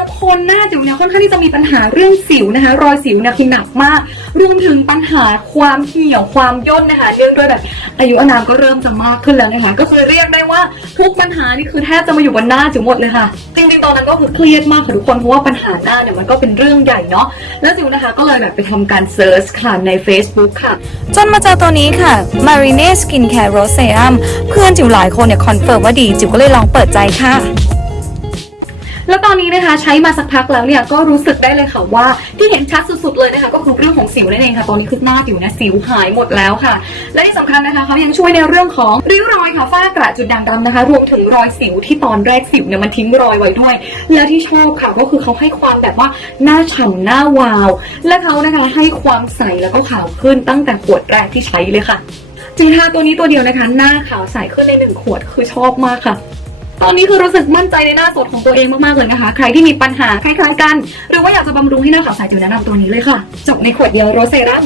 ทุกคนหน้าจิ๋วเนี่ยค่อนข้างที่จะมีปัญหาเรื่องสิวนะคะ รอยสิวเนี่ยคือหนักมาก รวมถึงปัญหาความเหี่ยวความย่นนะคะเนื่องด้วยแบบอายุอานามก็เริ่มจะมากขึ้นแล้วนะคะก็คือเรียกได้ว่าทุกปัญหานี่คือแทบจะมาอยู่บนหน้าจิ๋วหมดเลยค่ะ จริงๆตอนนั้นก็คือเครียดมากค่ะทุกคนเพราะว่าปัญหาหน้าเนี่ยมันก็เป็นเรื่องใหญ่เนาะแล้วจิ๋วนะคะก็เลยแบบไปทำการเซิร์ชค่ะใน Facebook ค่ะ จนมาเจอตัวนี้ค่ะ Marine Skin Care Rose Serum เพื่อนจิ๋วหลายคนเนี่ยคอนเฟิร์มว่าดีจิ๋วก็เลยลองเปิดใจค่ะ แล้วตอนนี้นะคะใช้มาสักพักแล้วเนี่ยก็รู้สึกได้เลยค่ะว่าที่เห็นชัดสุดๆเลยนะคะ ก็คือเรื่องของสิวนั่นเองค่ะ ตอนนี้คือหน้าผิวนะสิวหายหมดแล้วค่ะ และที่สำคัญนะคะเขายังช่วยในเรื่องของริ้วรอยค่ะฝ้ากระจุดด่างดำนะคะ รวมถึงรอยสิวที่ตอนแรกสิวเนี่ยมันทิ้งรอยไว้ด้วย แล้วที่ชอบค่ะก็คือเขาให้ความแบบว่าหน้าฉ่ำหน้าวาว และเขานะคะให้ความใสแล้วก็ขาวขึ้นตั้งแต่ขวดแรกที่ใช้เลยค่ะจริงทาตัวนี้ตัวเดียวนะคะ หน้าขาวใสขึ้นในหนึ่งขวดคือชอบมากค่ะ ตอนนี้คือรู้สึกมั่นใจในหน้าสดของตัวเองมากๆเลยนะคะ ใครที่มีปัญหาคล้ายๆกัน หรือว่าอยากจะบำรุงให้หน้าขาวใสจิ๋วแนะนำตัวนี้เลยค่ะ จบในขวดเดียวโรเซรั่ม